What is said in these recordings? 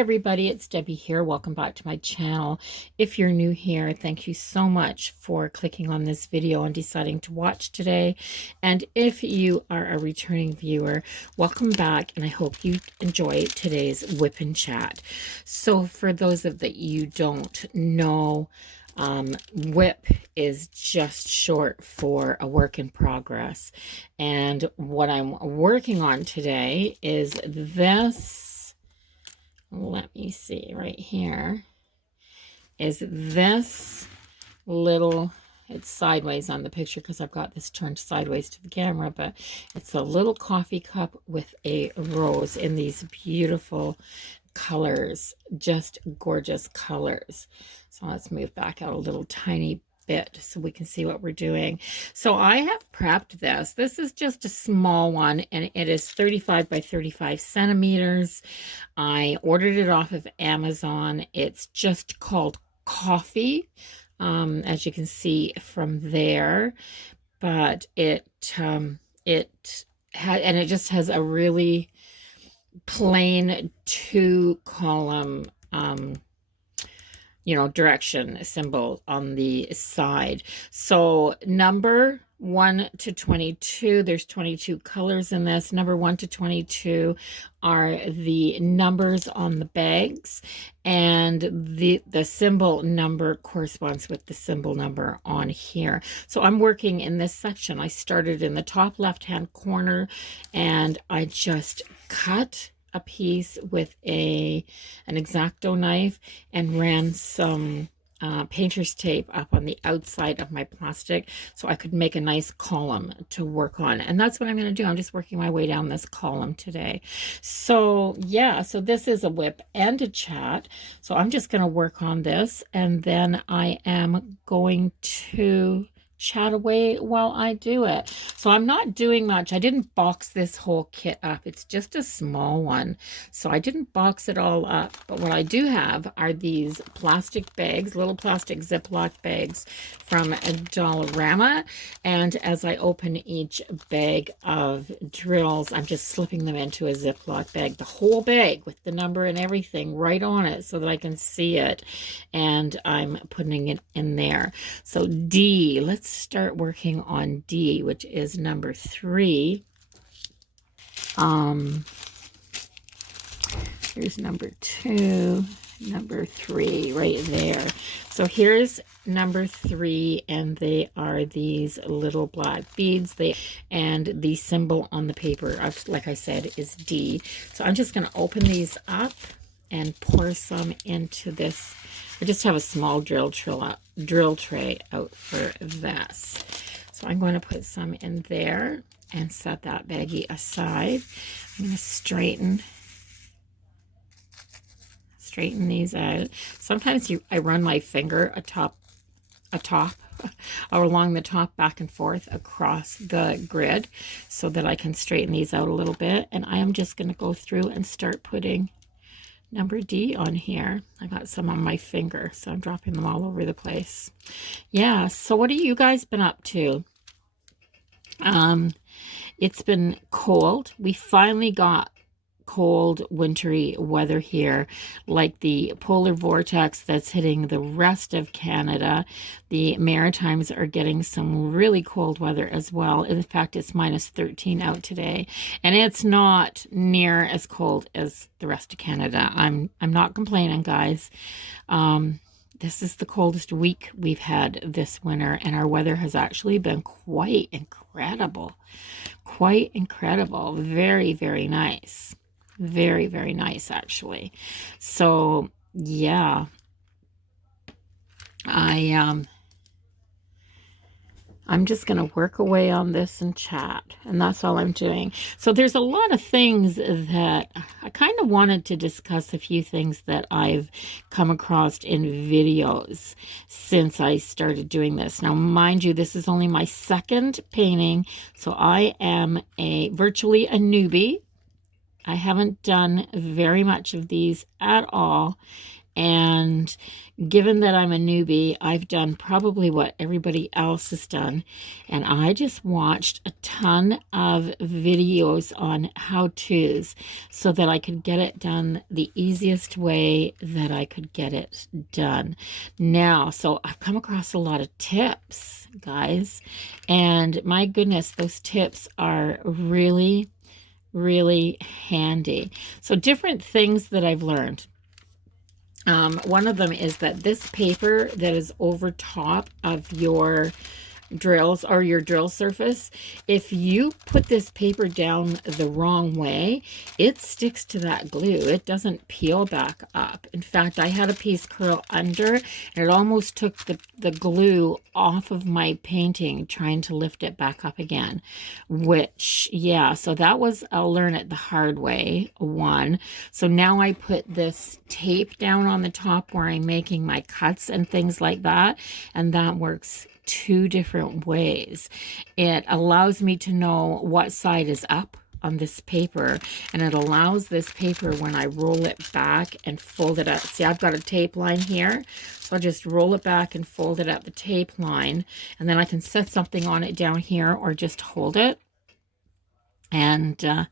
everybody, it's Debbie here. Welcome back to my channel. If you're new here, thank you so much for clicking on this video and deciding to watch today. And if you are a returning viewer, welcome back, and I hope you enjoy today's WIP and Chat. So for those of that you don't know, WIP is just short for a work in progress. And what I'm working on today is this. Let me see, right here is this little, it's sideways on the picture because I've got this turned sideways to the camera, but it's a little coffee cup with a rose in these beautiful colors, just gorgeous colors. So let's move back out a little tiny bit so we can see what we're doing. So I have prepped this. This is just a small one, and it is 35 by 35 centimeters. I ordered it off of Amazon. It's just called Coffee, as you can see from there. But it just has a really plain 2-column direction symbol on the side. So number 1 to 22, there's 22 colors in this. Number 1 to 22 are the numbers on the bags, and the symbol number corresponds with the symbol number on here. So I'm working in this section. I started in the top left hand corner, and I just cut a piece with an X-Acto knife and ran some painter's tape up on the outside of my plastic so I could make a nice column to work on. And that's what I'm going to do. I'm just working my way down this column today. So yeah, so this is a WIP and a chat. So I'm just going to work on this, and then I am going to chat away while I do it. So I'm not doing much. I didn't box this whole kit up. It's just a small one. So I didn't box it all up. But what I do have are these plastic bags, little plastic Ziploc bags from Dollarama. And as I open each bag of drills, I'm just slipping them into a Ziploc bag, the whole bag with the number and everything right on it so that I can see it. And I'm putting it in there. So D, let's start working on D, which is number 3. Here's number 2, number 3 right there. So here's number 3, and they are these little black beads. And the symbol on the paper, like I said, is D. So I'm just going to open these up and pour some into this. I just have a small drill tray out for this. So I'm going to put some in there and set that baggie aside. I'm going to straighten these out. Sometimes I run my finger atop or along the top, back and forth across the grid so that I can straighten these out a little bit. And I am just going to go through and start putting number D on here. I got some on my finger, so I'm dropping them all over the place. Yeah, so what have you guys been up to? It's been cold. We finally got cold, wintry weather here, like the polar vortex that's hitting the rest of Canada. The Maritimes are getting some really cold weather as well. In fact, it's -13 out today, and it's not near as cold as the rest of Canada. I'm not complaining, guys. This is the coldest week we've had this winter, and our weather has actually been quite incredible. Quite incredible. Very, very nice. Very, very nice, actually. So, yeah. I'm just going to work away on this and chat, and that's all I'm doing. So there's a lot of things that I kind of wanted to discuss, a few things that I've come across in videos since I started doing this. Now, mind you, this is only my second painting, so I am virtually a newbie. I haven't done very much of these at all, And given that I'm a newbie, I've done probably what everybody else has done. And I just watched a ton of videos on how-tos so that I could get it done the easiest way that I could get it done. Now, so I've come across a lot of tips, guys. And my goodness, those tips are really, really handy. So different things that I've learned. One of them is that this paper that is over top of your drills or your drill surface, if you put this paper down the wrong way, it sticks to that glue. It doesn't peel back up. In fact, I had a piece curl under and it almost took the glue off of my painting trying to lift it back up again, which, yeah, so that was, I'll learn it the hard way, one. So now I put this tape down on the top where I'm making my cuts and things like that, and that works two different ways. It allows me to know what side is up on this paper, and it allows this paper, when I roll it back and fold it up. See, I've got a tape line here, so I'll just roll it back and fold it at the tape line, and then I can set something on it down here or just hold it. And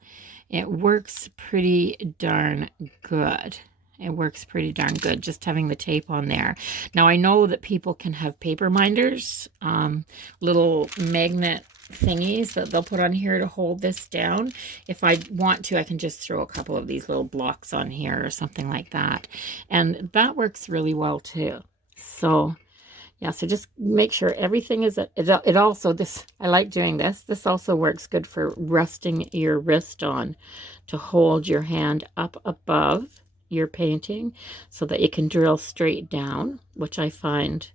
it works pretty darn good. It works pretty darn good just having the tape on there. Now, I know that people can have paper minders, little magnet thingies that they'll put on here to hold this down. If I want to, I can just throw a couple of these little blocks on here or something like that. And that works really well too. So yeah, so just make sure everything is, it also, this, I like doing this. This also works good for resting your wrist on, to hold your hand up above your painting so that you can drill straight down, which I find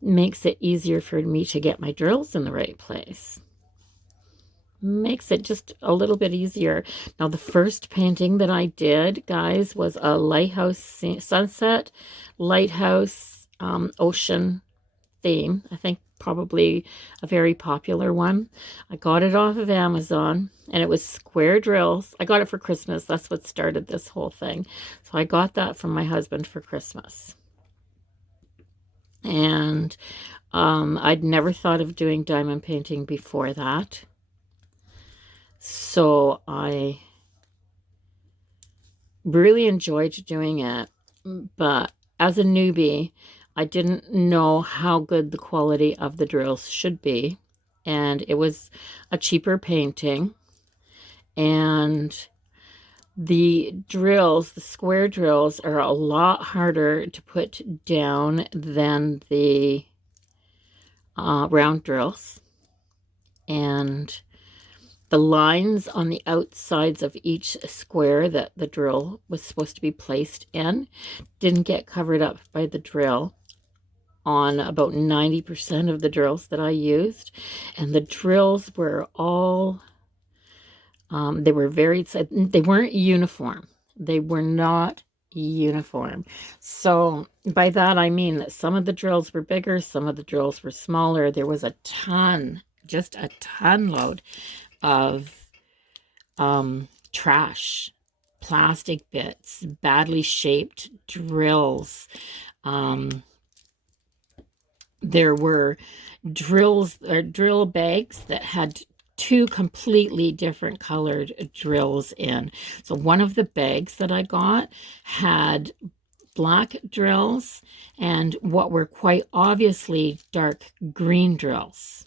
makes it easier for me to get my drills in the right place. Makes it just a little bit easier. Now, the first painting that I did, guys, was a lighthouse sunset, lighthouse, ocean theme. I think probably a very popular one. I got it off of Amazon, and it was square drills. I got it for Christmas. That's what started this whole thing. So I got that from my husband for Christmas. And I'd never thought of doing diamond painting before that. So I really enjoyed doing it. But as a newbie, I didn't know how good the quality of the drills should be. And it was a cheaper painting. And the drills, the square drills, are a lot harder to put down than the round drills. And the lines on the outsides of each square that the drill was supposed to be placed in didn't get covered up by the drill on about 90% of the drills that I used. And the drills were all, they were they weren't uniform. They were not uniform. So by that I mean that some of the drills were bigger, some of the drills were smaller. There was a ton, just a ton load of trash, plastic bits, badly shaped drills. There were drills or drill bags that had two completely different colored drills in. So one of the bags that I got had black drills and what were quite obviously dark green drills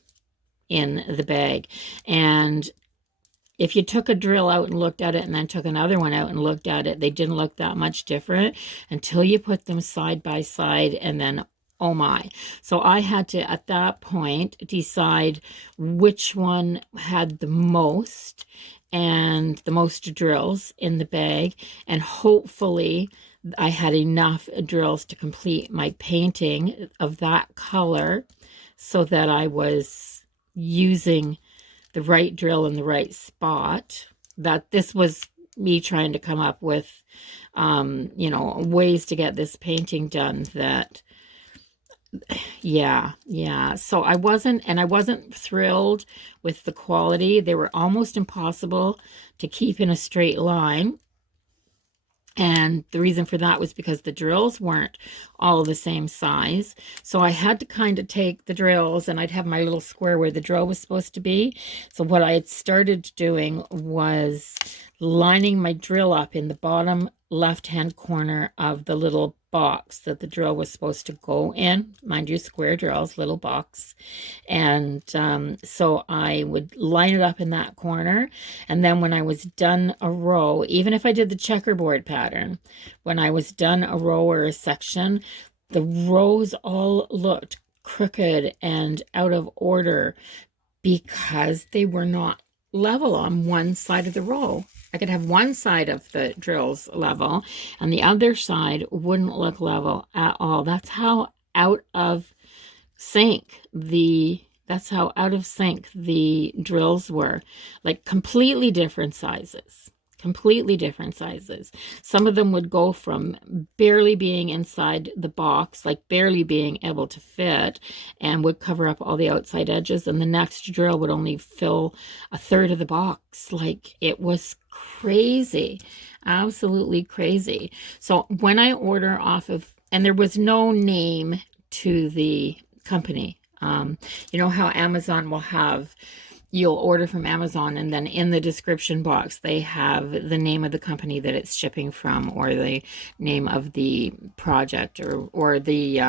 in the bag. And if you took a drill out and looked at it and then took another one out and looked at it, they didn't look that much different until you put them side by side, and then oh my. So I had to, at that point, decide which one had the most and the most drills in the bag, and hopefully I had enough drills to complete my painting of that color so that I was using the right drill in the right spot. That this was me trying to come up with, you know, ways to get this painting done that, yeah. So I wasn't thrilled with the quality. They were almost impossible to keep in a straight line. And the reason for that was because the drills weren't all the same size. So I had to kind of take the drills, and I'd have my little square where the drill was supposed to be. So what I had started doing was lining my drill up in the bottom left-hand corner of the little box that the drill was supposed to go in. Mind you, square drills, little box. And so I would line it up in that corner. And then when I was done a row, even if I did the checkerboard pattern, when I was done a row or a section, the rows all looked crooked and out of order because they were not level on one side of the row. I could have one side of the drills level and the other side wouldn't look level at all. That's how out of sync the drills were. Like completely different sizes. Completely different sizes. Some of them would go from barely being inside the box, like barely being able to fit, and would cover up all the outside edges, and the next drill would only fill a third of the box. Like, it was crazy. Absolutely crazy. So when I order off of, and there was no name to the company. You know how Amazon will have, you'll order from Amazon, and then in the description box they have the name of the company that it's shipping from, or the name of the project, or the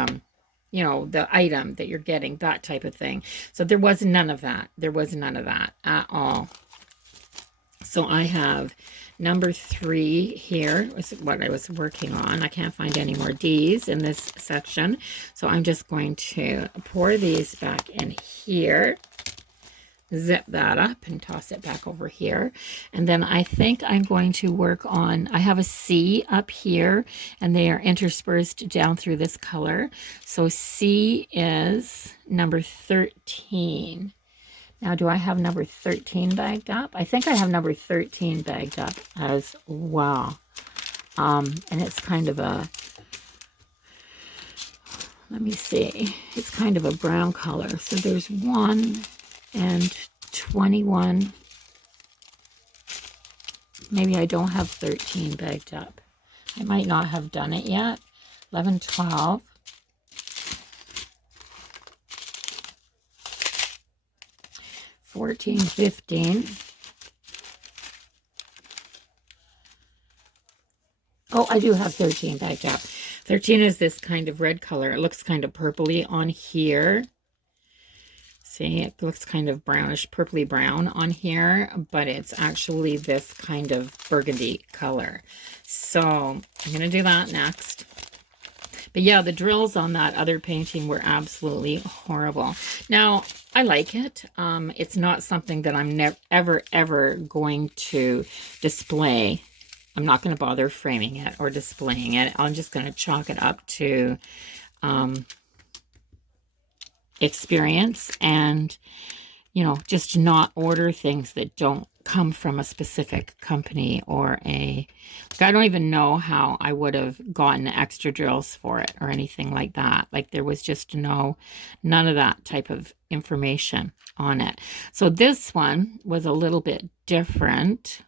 you know, the item that you're getting, that type of thing. So there was none of that. There was none of that at all. So I have number 3 here, is what I was working on. I can't find any more D's in this section. So I'm just going to pour these back in here, zip that up and toss it back over here. And then I think I'm going to work on, I have a C up here, and they are interspersed down through this color. So C is number 13. Now, do I have number 13 bagged up? I think I have number 13 bagged up as well. And it's kind of a, let me see, it's kind of a brown color. So there's 1 and 21. Maybe I don't have 13 bagged up. I might not have done it yet. 11, 12. 14, 15. Oh, I do have 13 bagged up. 13 is this kind of red color. It looks kind of purpley on here. See, it looks kind of brownish, purpley brown on here, but it's actually this kind of burgundy color. So I'm going to do that next. But yeah, the drills on that other painting were absolutely horrible. Now, I like it. It's not something that I'm ever going to display. I'm not going to bother framing it or displaying it. I'm just going to chalk it up to experience, and, you know, just not order things that don't come from a specific company or a, like, I don't even know how I would have gotten extra drills for it or anything like that. Like, there was just none of that type of information on it. So this one was a little bit different.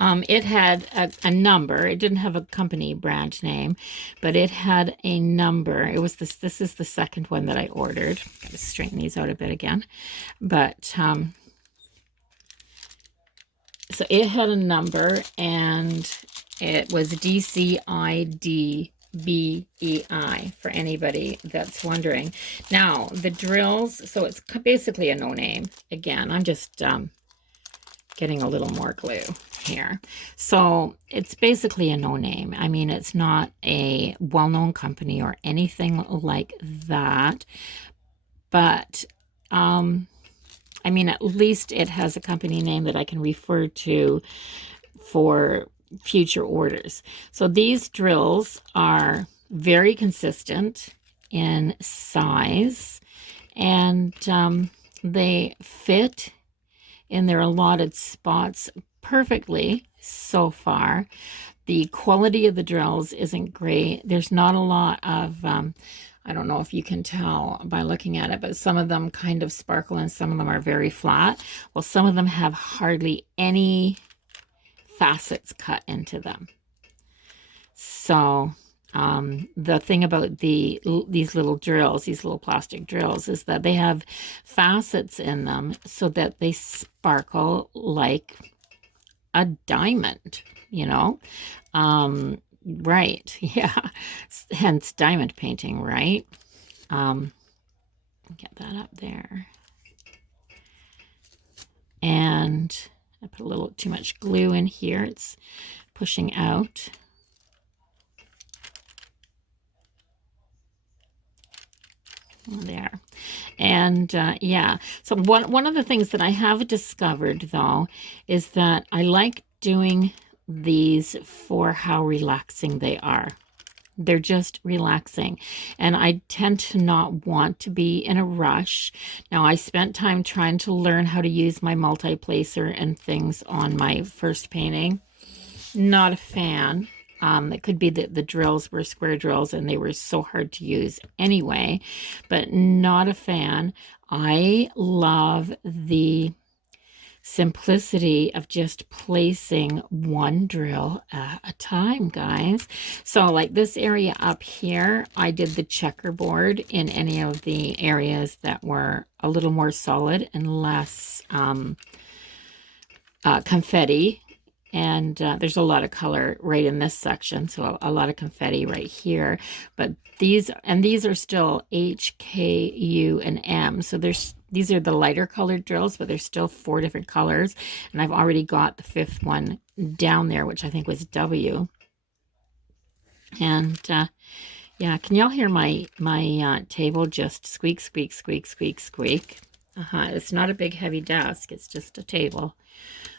It had a number. It didn't have a company brand name, but it had a number. It was this is the second one that I ordered. Got to straighten these out a bit again. But so it had a number, and it was DCIDBEI for anybody that's wondering. Now, the drills, so it's basically a no name. Again, I'm just getting a little more glue here. So it's basically a no name. I mean, it's not a well-known company or anything like that, but I mean, at least it has a company name that I can refer to for future orders. So these drills are very consistent in size, and they fit in their allotted spots perfectly so far. The quality of the drills isn't great. There's not a lot of, I don't know if you can tell by looking at it, but some of them kind of sparkle and some of them are very flat. Well, some of them have hardly any facets cut into them. So the thing about these little drills, these little plastic drills, is that they have facets in them so that they sparkle like a diamond, you know? Right, yeah. Hence diamond painting, right? Get that up there. And I put a little too much glue in here. It's pushing out. There. And yeah, so one of the things that I have discovered though is that I like doing these for how relaxing they are. They're just relaxing, and I tend to not want to be in a rush. Now, I spent time trying to learn how to use my multi-placer and things on my first painting. Not a fan. It could be that the drills were square drills and they were so hard to use anyway, but not a fan. I love the simplicity of just placing one drill at a time, guys. So like this area up here, I did the checkerboard in any of the areas that were a little more solid and less confetti. And there's a lot of color right in this section, so a lot of confetti right here. But these are still H, K, U, and M. So these are the lighter colored drills, but there's still 4 different colors. And I've already got the 5th one down there, which I think was W. And yeah, can y'all hear my table just squeak, squeak, squeak, squeak, squeak? It's not a big heavy desk, it's just a table.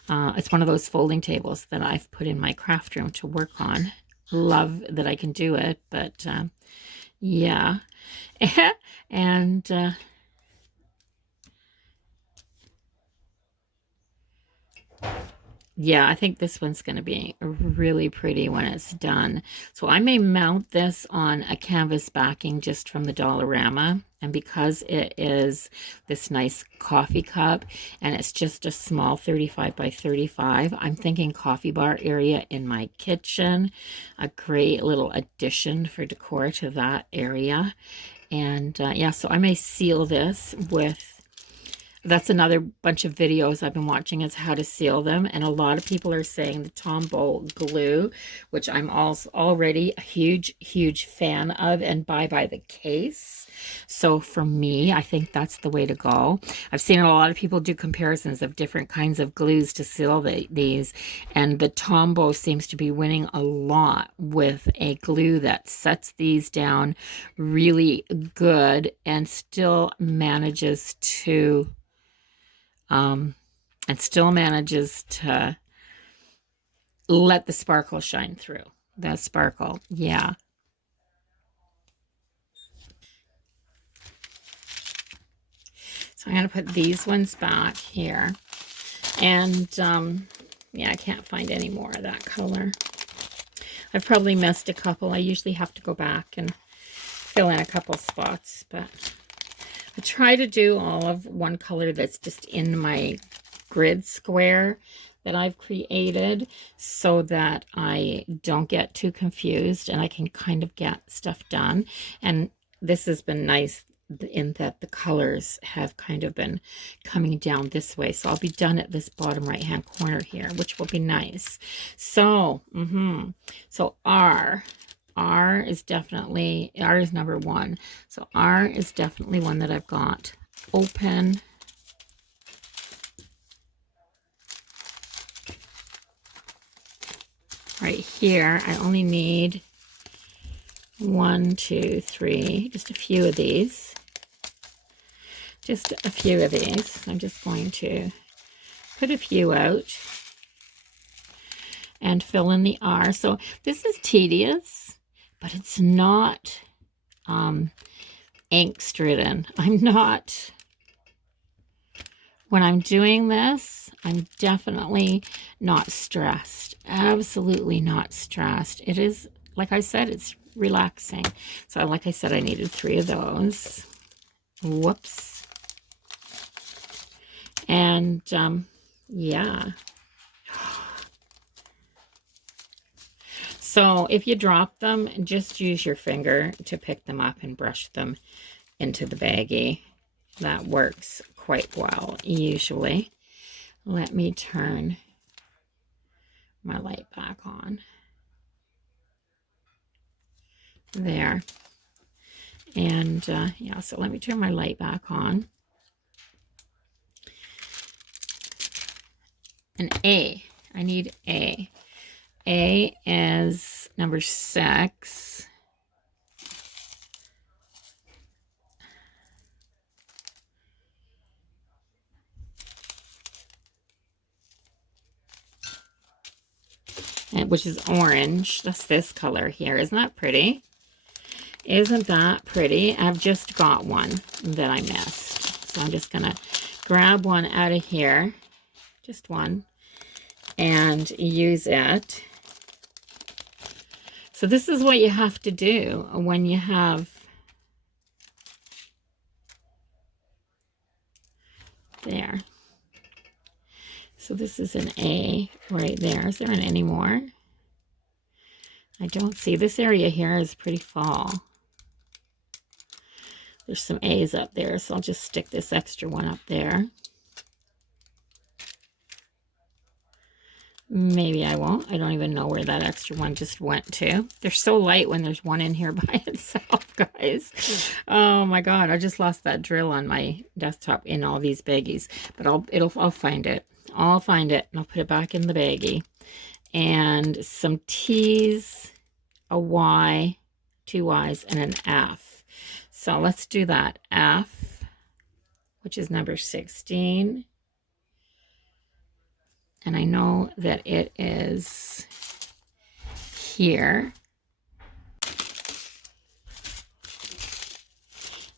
It's one of those folding tables that I've put in my craft room to work on. Love that I can do it, but yeah. And yeah, I think this one's going to be really pretty when it's done. So I may mount this on a canvas backing just from the Dollarama. And because it is this nice coffee cup and it's just a small 35 by 35, I'm thinking coffee bar area in my kitchen. A great little addition for decor to that area. And yeah, so I may seal this with... That's another bunch of videos I've been watching is how to seal them. And a lot of people are saying the Tombow glue, which I'm also already a huge, huge fan of and buy by the case. So for me, I think that's the way to go. I've seen a lot of people do comparisons of different kinds of glues to seal these. And the Tombow seems to be winning a lot with a glue that sets these down really good and still manages to... and still manages to let the sparkle shine through. The sparkle, yeah. So I'm going to put these ones back here. And, yeah, I can't find any more of that color. I've probably missed a couple. I usually have to go back and fill in a couple spots, but I try to do all of one color that's just in my grid square that I've created so that I don't get too confused and I can kind of get stuff done. And this has been nice in that the colors have kind of been coming down this way. So I'll be done at this bottom right hand corner here, which will be nice. So, so R is definitely, R is number 1. So R is definitely one that I've got open. Right here, I only need 1, 2, 3, just a few of these. Just a few of these. I'm just going to put a few out and fill in the R. So this is tedious, but it's not angst-ridden. I'm not... When I'm doing this, I'm definitely not stressed. Absolutely not stressed. It is, like I said, relaxing. So like I said, I needed 3 of those. Whoops. And yeah. So if you drop them, just use your finger to pick them up and brush them into the baggie. That works quite well, usually. Let me turn my light back on. There. And yeah, so let me turn my light back on. An A. I need A. A is number 6. Which is orange. That's this color here. Isn't that pretty? Isn't that pretty? I've just got one that I missed. So I'm just going to grab one out of here. Just one. And use it. So this is what you have to do when you have there. So this is an A right there. Is there an any more? I don't see. This area here is pretty full. There's some A's up there, so I'll just stick this extra one up there. Maybe I won't. I don't even know where that extra one just went to. They're so light when there's one in here by itself, guys. Oh my God, I just lost that drill on my desktop in all these baggies. But I'll find it. I'll find it and I'll put it back in the baggie. And some T's, a Y, 2 Y's, and an F. So let's do that. F, which is number 16. And I know that it is here.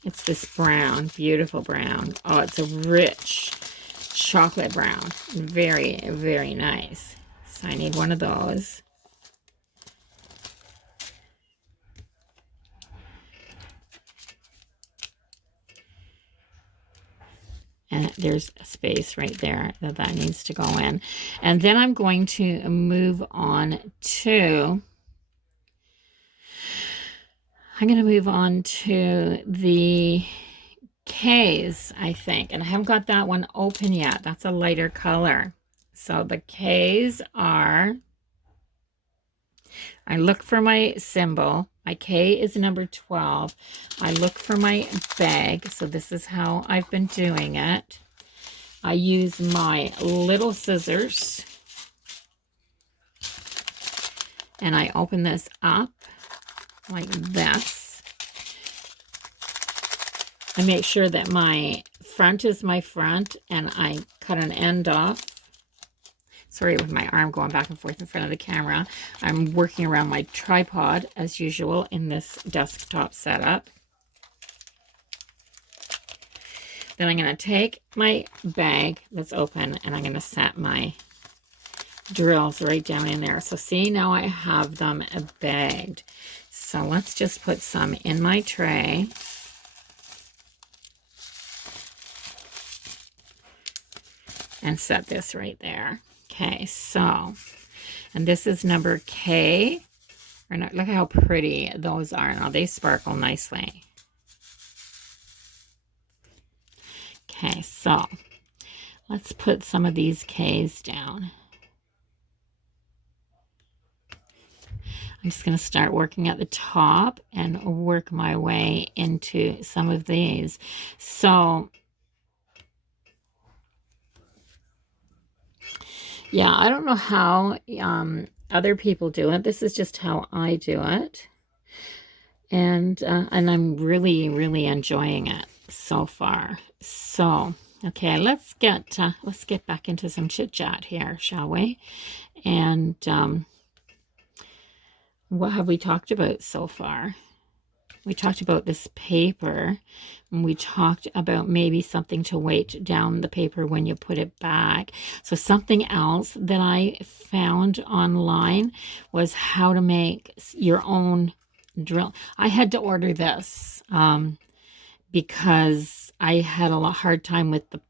It's this brown, beautiful brown. Oh, it's a rich chocolate brown. Very, very nice. So I need one of those. And there's a space right there that needs to go in. And then I'm going to move on to, the K's, I think. And I haven't got that one open yet. That's a lighter color. So the K's are, I look for my symbol. My K is number 12. I look for my bag. So this is how I've been doing it. I use my little scissors. And I open this up like this. I make sure that my front is my front and I cut an end off. Sorry with my arm going back and forth in front of the camera. I'm working around my tripod as usual in this desktop setup. Then I'm going to take my bag that's open and I'm going to set my drills right down in there. So see, now I have them bagged. So let's just put some in my tray. And set this right there. Okay, so, and this is number K. Look at how pretty those are. Now they sparkle nicely. Okay, so let's put some of these K's down. I'm just going to start working at the top and work my way into some of these. So, yeah, I don't know how other people do it. This is just how I do it. And I'm really, really enjoying it so far. So, okay, let's get back into some chit-chat here, shall we? And what have we talked about so far? We talked about this paper, and we talked about maybe something to weight down the paper when you put it back. So something else that I found online was how to make your own drill. I had to order this because I had a hard time with the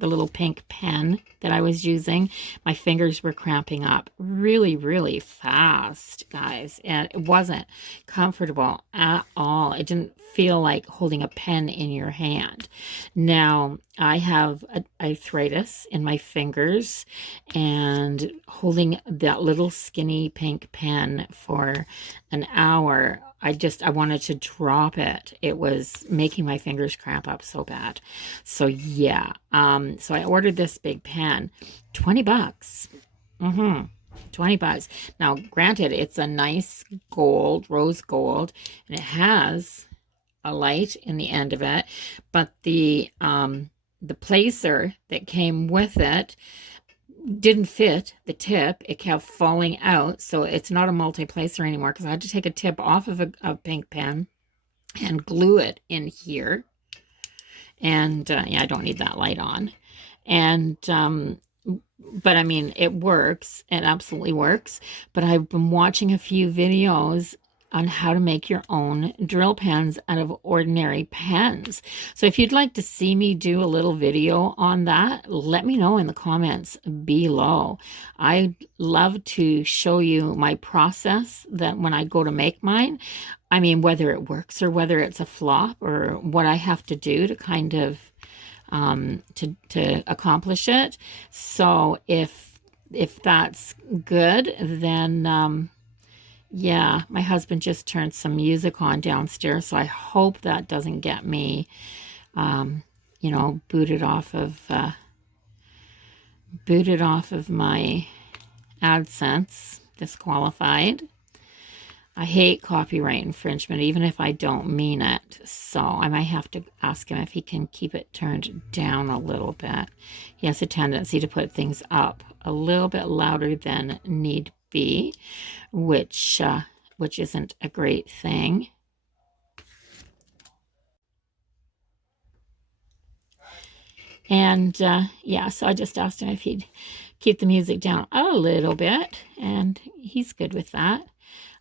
little pink pen that I was using. My fingers were cramping up really, really fast, guys. And it wasn't comfortable at all. It didn't feel like holding a pen in your hand. Now, I have arthritis in my fingers, and holding that little skinny pink pen for an hour, I wanted to drop it. It was making my fingers cramp up so bad. So yeah, so I ordered this big pen, 20 bucks. 20 bucks. Now, granted, it's a nice gold, rose gold, and it has a light in the end of it, but the placer that came with it didn't fit the tip. It kept falling out, so it's not a multi-placer anymore because I had to take a tip off of a pink pen and glue it in here. And yeah, I don't need that light on. And but I mean, it works. It absolutely works. But I've been watching a few videos on how to make your own drill pens out of ordinary pens. So if you'd like to see me do a little video on that, let me know in the comments below. I'd love to show you my process that when I go to make mine, I mean, whether it works or whether it's a flop or what I have to do to kind of to accomplish it. So if that's good, then yeah, my husband just turned some music on downstairs, so I hope that doesn't get me, you know, booted off of my AdSense, disqualified. I hate copyright infringement, even if I don't mean it. So I might have to ask him if he can keep it turned down a little bit. He has a tendency to put things up a little bit louder than need be, which isn't a great thing. And yeah, so I just asked him if he'd keep the music down a little bit, and he's good with that.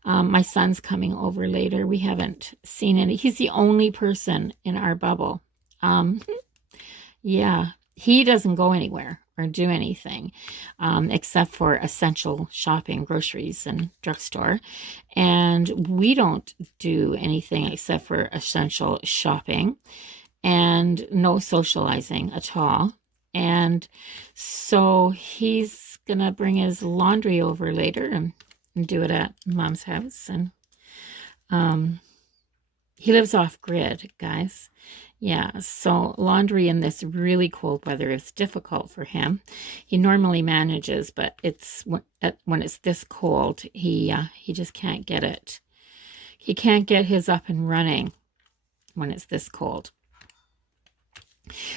My son's coming over later. We haven't seen any. He's the only person in our bubble. Yeah, he doesn't go anywhere or do anything except for essential shopping, groceries, and drugstore. And we don't do anything except for essential shopping and no socializing at all. And so he's going to bring his laundry over later and do it at Mom's house. And he lives off grid, guys. Yeah, so laundry in this really cold weather is difficult for him. He normally manages, but it's when it's this cold, he just can't get it. He can't get his up and running when it's this cold.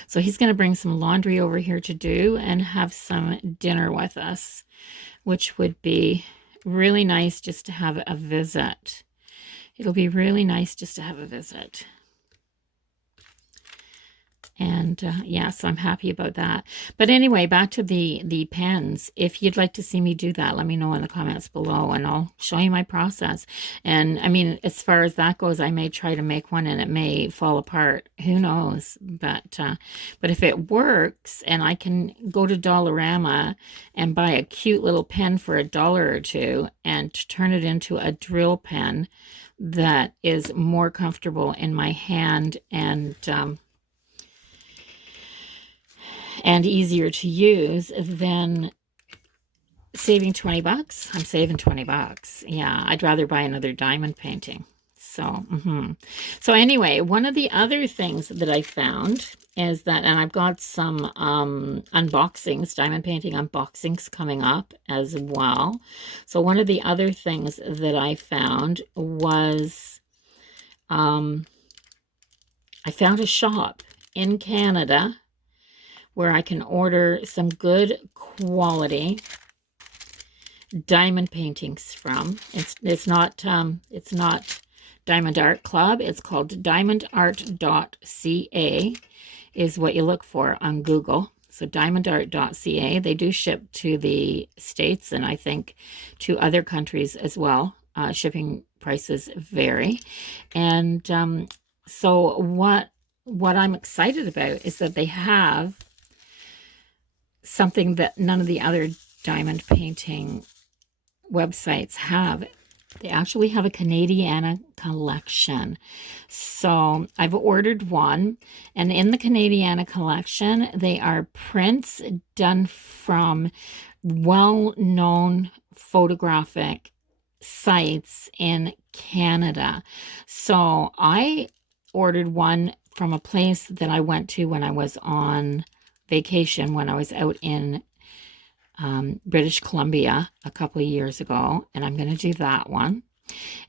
So he's going to bring some laundry over here to do and have some dinner with us, which would be really nice just to have a visit. It'll be really nice just to have a visit. And yeah, so I'm happy about that. But anyway, back to the pens. If you'd like to see me do that, let me know in the comments below, and I'll show you my process. And I mean, as far as that goes, I may try to make one and it may fall apart. Who knows? But if it works and I can go to Dollarama and buy a cute little pen for $1 or $2 and turn it into a drill pen that is more comfortable in my hand and easier to use, then saving 20 bucks, I'm saving 20 bucks. Yeah, I'd rather buy another diamond painting. So, so anyway, one of the other things that I found is that, and I've got some unboxings, diamond painting unboxings coming up as well. So one of the other things that I found was, I found a shop in Canada where I can order some good quality diamond paintings from. It's not Diamond Art Club. It's called diamondart.ca is what you look for on Google. So diamondart.ca. They do ship to the States and I think to other countries as well. Shipping prices vary. And so what I'm excited about is that they have something that none of the other diamond painting websites have. They actually have a Canadiana collection. So I've ordered one, and in the Canadiana collection, they are prints done from well-known photographic sites in Canada. So I ordered one from a place that I went to when I was on vacation, when I was out in British Columbia a couple of years ago, and I'm going to do that one.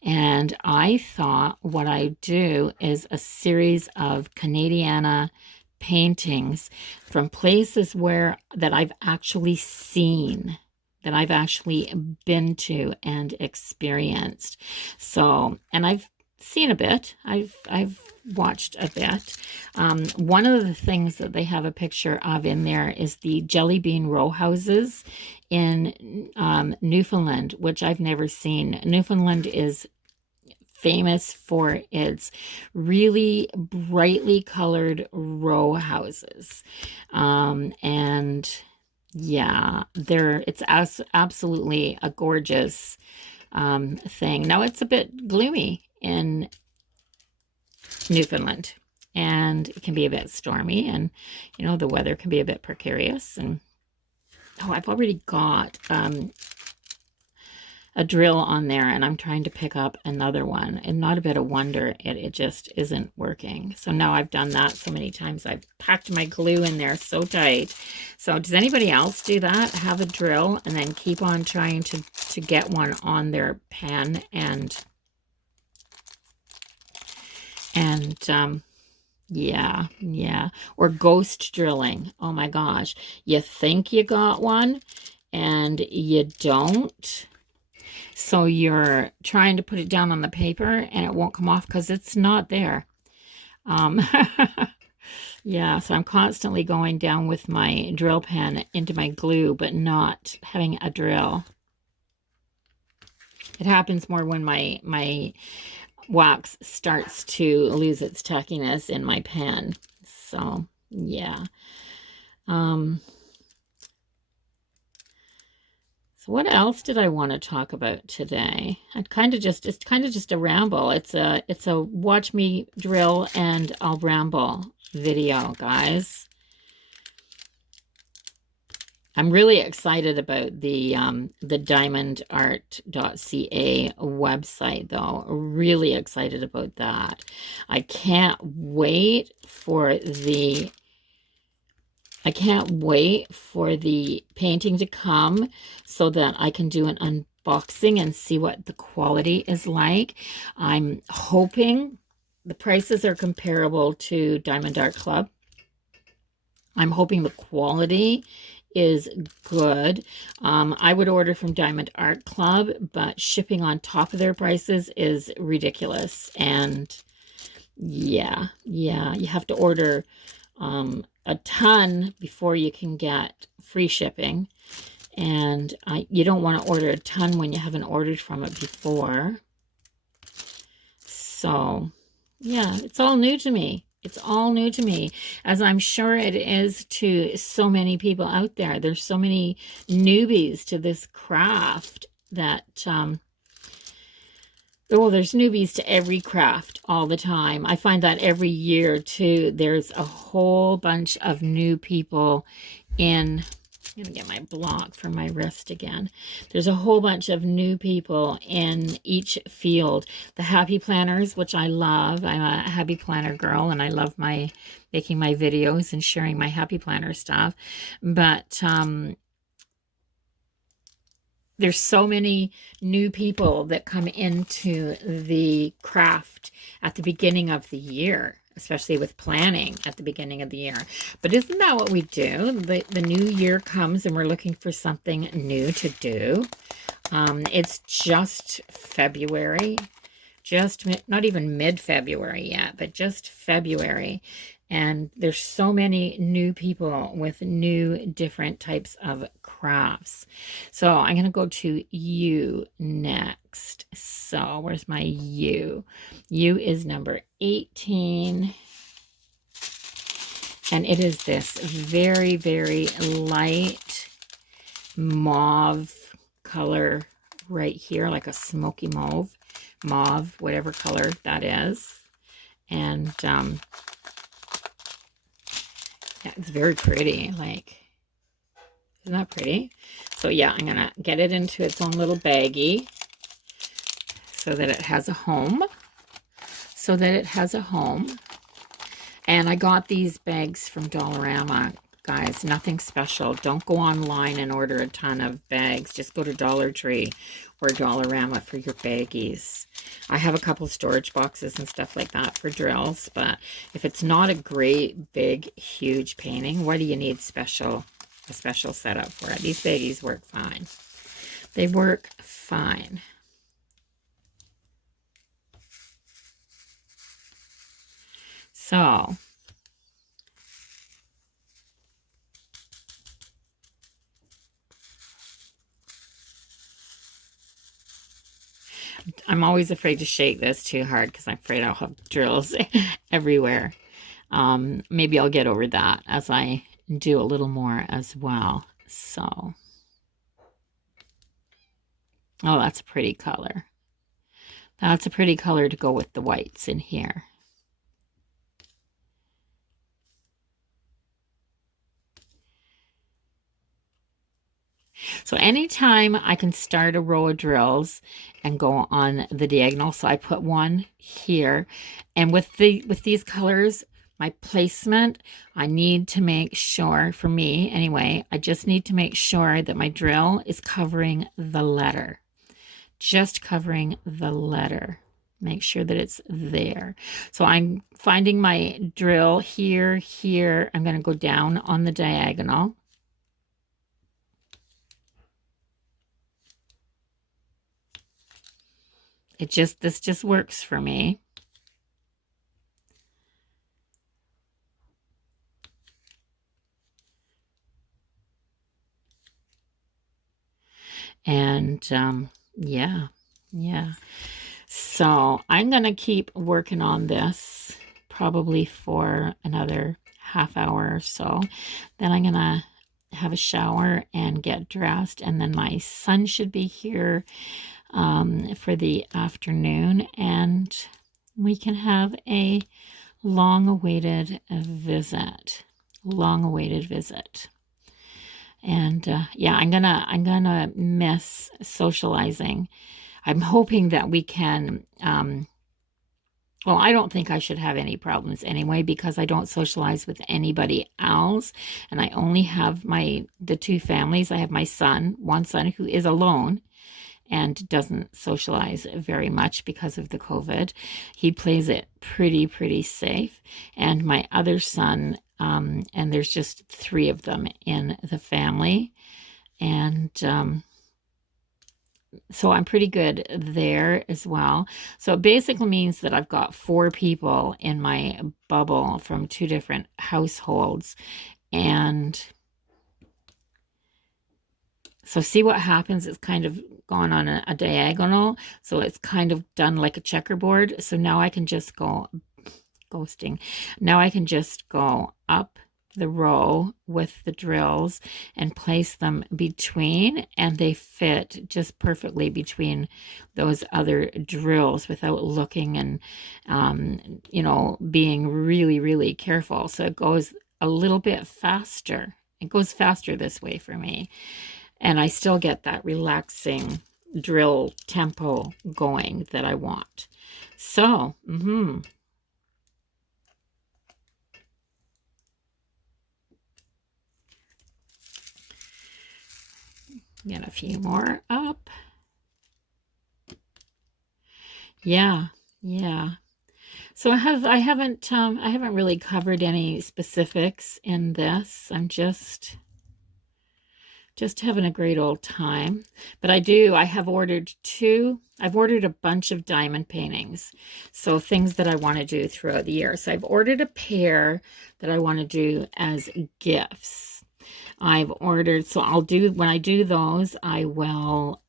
And I thought what I do is a series of Canadiana paintings from places that I've actually seen, that I've actually been to and experienced. So, and I've seen a bit. I've watched a bit. One of the things that they have a picture of in there is the jelly bean row houses in Newfoundland, which I've never seen. Newfoundland is famous for its really brightly colored row houses. And yeah, it's absolutely a gorgeous thing. Now it's a bit gloomy in Newfoundland, and it can be a bit stormy, and you know, the weather can be a bit precarious. And oh, I've already got a drill on there, and I'm trying to pick up another one, and not a bit of wonder it just isn't working. So now I've done that so many times, I've packed my glue in there so tight. So does anybody else do that? Have a drill and then keep on trying to get one on their pan, and yeah, or ghost drilling. Oh my gosh, you think you got one and you don't, so you're trying to put it down on the paper and it won't come off because it's not there. Yeah, so I'm constantly going down with my drill pen into my glue but not having a drill. It happens more when my wax starts to lose its tackiness in my pen. So yeah. So what else did I want to talk about today? It's kind of just a ramble. It's a watch me drill and I'll ramble video, guys. I'm really excited about the diamondart.ca website, though. Really excited about that. I can't wait for the painting to come so that I can do an unboxing and see what the quality is like. I'm hoping the prices are comparable to Diamond Art Club. I'm hoping the quality is good. I would order from Diamond Art Club, but shipping on top of their prices is ridiculous. And yeah, you have to order a ton before you can get free shipping. And you don't want to order a ton when you haven't ordered from it before. So yeah, it's all new to me. It's all new to me, as I'm sure it is to so many people out there. There's so many newbies to this craft that, well, there's newbies to every craft all the time. I find that every year, too, there's a whole bunch of new people in... I'm going to get my block for my wrist again. There's a whole bunch of new people in each field. The happy planners, which I love. I'm a happy planner girl, and I love making my videos and sharing my happy planner stuff. But there's so many new people that come into the craft at the beginning of the year, especially with planning at the beginning of the year. But isn't that what we do? The new year comes and we're looking for something new to do. It's just February, not even mid-February yet, but just February. And there's so many new people with new different types of crafts. So I'm going to go to U next. So where's my U? U is number 18. And it is this very, very light mauve color right here, like a smoky mauve, whatever color that is. And yeah, it's very pretty. Like, isn't that pretty? So yeah, I'm gonna get it into its own little baggie so that it has a home. And I got these bags from Dollarama, guys. Nothing special. Don't go online and order a ton of bags. Just go to Dollar Tree or Dollarama for your baggies. I have a couple storage boxes and stuff like that for drills, but if it's not a great, big, huge painting, what do you need a special setup for it? These baggies work fine. They work fine. So, I'm always afraid to shake this too hard because I'm afraid I'll have drills everywhere. Maybe I'll get over that as I do a little more as well. So, oh, that's a pretty color. That's a pretty color to go with the whites in here. So anytime I can start a row of drills and go on the diagonal, so I put one here, and with these colors, my placement, I need to make sure, for me anyway, I just need to make sure that my drill is covering the letter. Just covering the letter. Make sure that it's there. So I'm finding my drill here, here. I'm going to go down on the diagonal. This just works for me. And yeah. So I'm going to keep working on this probably for another half hour or so. Then I'm going to have a shower and get dressed. And then my son should be here for the afternoon. And we can have a long-awaited visit. Long-awaited visit. And yeah, I'm gonna miss socializing. I'm hoping that we can, well, I don't think I should have any problems anyway because I don't socialize with anybody else. And I only have the two families. I have my son, one son who is alone and doesn't socialize very much because of the COVID. He plays it pretty safe. And my other son, and there's just 3 of them in the family. And so I'm pretty good there as well. So it basically means that I've got 4 people in my bubble from 2 different households. And so see what happens? It's kind of gone on a diagonal. So it's kind of done like a checkerboard. So now I can just go ghosting. Now I can just go up the row with the drills and place them between, and they fit just perfectly between those other drills without looking and you know, being really careful. So it goes a little bit faster. It goes faster this way for me, and I still get that relaxing drill tempo going that I want. So get a few more up. Yeah. So I haven't really covered any specifics in this. I'm just just having a great old time. But I have ordered I've ordered a bunch of diamond paintings. So things that I want to do throughout the year. So I've ordered a pair that I want to do as gifts. I've ordered, so when I do those, I will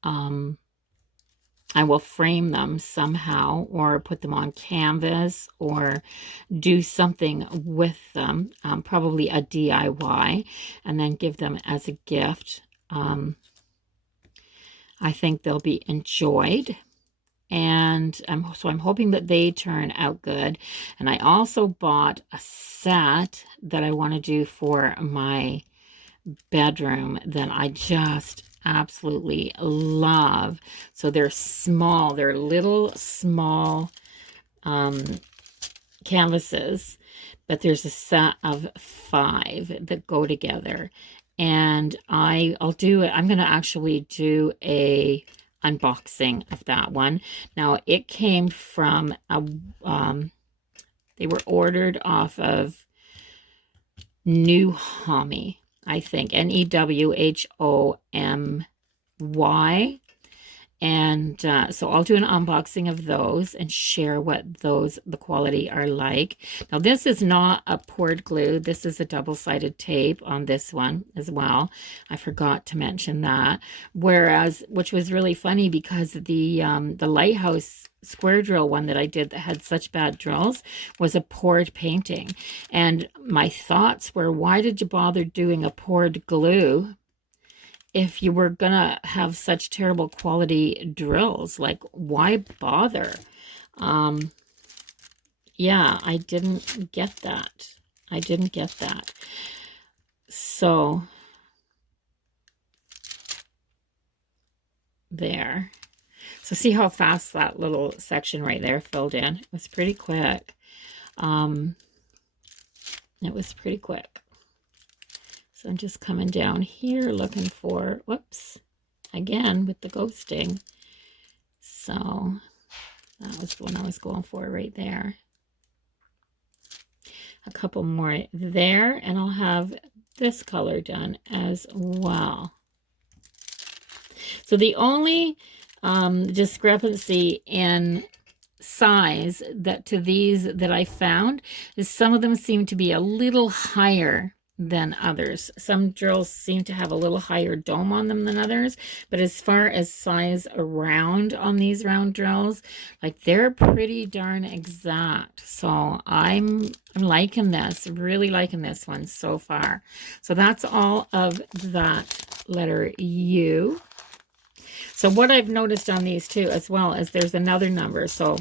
frame them somehow or put them on canvas or do something with them, probably a DIY, and then give them as a gift. I think they'll be enjoyed. And so I'm hoping that they turn out good. And I also bought a set that I want to do for my bedroom that I just absolutely love. So they're small, they're little small canvases, but there's a set of 5 that go together. And I'll do it. I'm going to actually do a unboxing of that one. Now it came from they were ordered off of New Hommy, I think, NEWHOMY. And so I'll do an unboxing of those and share what the quality are like. Now this is not a poured glue. This is a double-sided tape on this one as well. I forgot to mention that. Which was really funny because the Lighthouse square drill one that I did that had such bad drills was a poured painting. And my thoughts were, why did you bother doing a poured glue if you were gonna have such terrible quality drills? Like, why bother? Yeah, I didn't get that. I didn't get that. So there. So see how fast that little section right there filled in? It was pretty quick. It was pretty quick. So I'm just coming down here looking for, whoops, again with the ghosting. So that was the one I was going for right there. A couple more there, and I'll have this color done as well. So the only discrepancy in size to these that I found is some of them seem to be a little higher than others. Some drills seem to have a little higher dome on them than others, but as far as size around on these round drills, like, they're pretty darn exact. So I'm liking this, really liking this one so far. So that's all of that letter U. So what I've noticed on these too as well is there's another number. So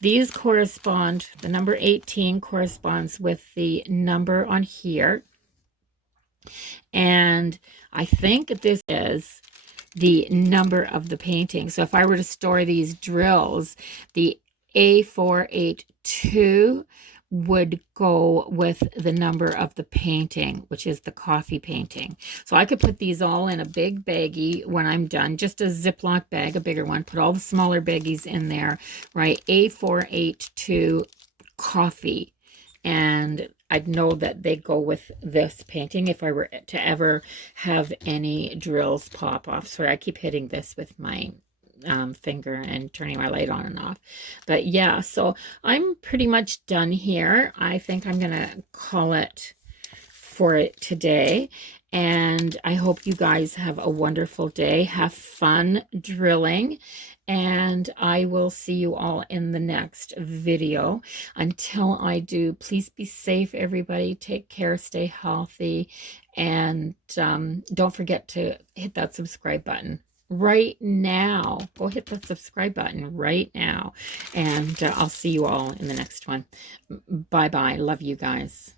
these correspond, the number 18 corresponds with the number on here. And I think this is the number of the painting. So if I were to store these drills, the A482 would go with the number of the painting, which is the coffee painting. So I could put these all in a big baggie when I'm done, just a Ziploc bag, a bigger one, put all the smaller baggies in there, right? A482 coffee. And I'd know that they go with this painting if I were to ever have any drills pop off. Sorry, I keep hitting this with my finger and turning my light on and off. But yeah, so I'm pretty much done here. I think I'm gonna call it for it today. And I hope you guys have a wonderful day. Have fun drilling. And I will see you all in the next video. Until I do, please be safe, everybody. Take care, stay healthy. And don't forget to hit that subscribe button right now. Go hit that subscribe button right now. And I'll see you all in the next one. Bye-bye. Love you guys.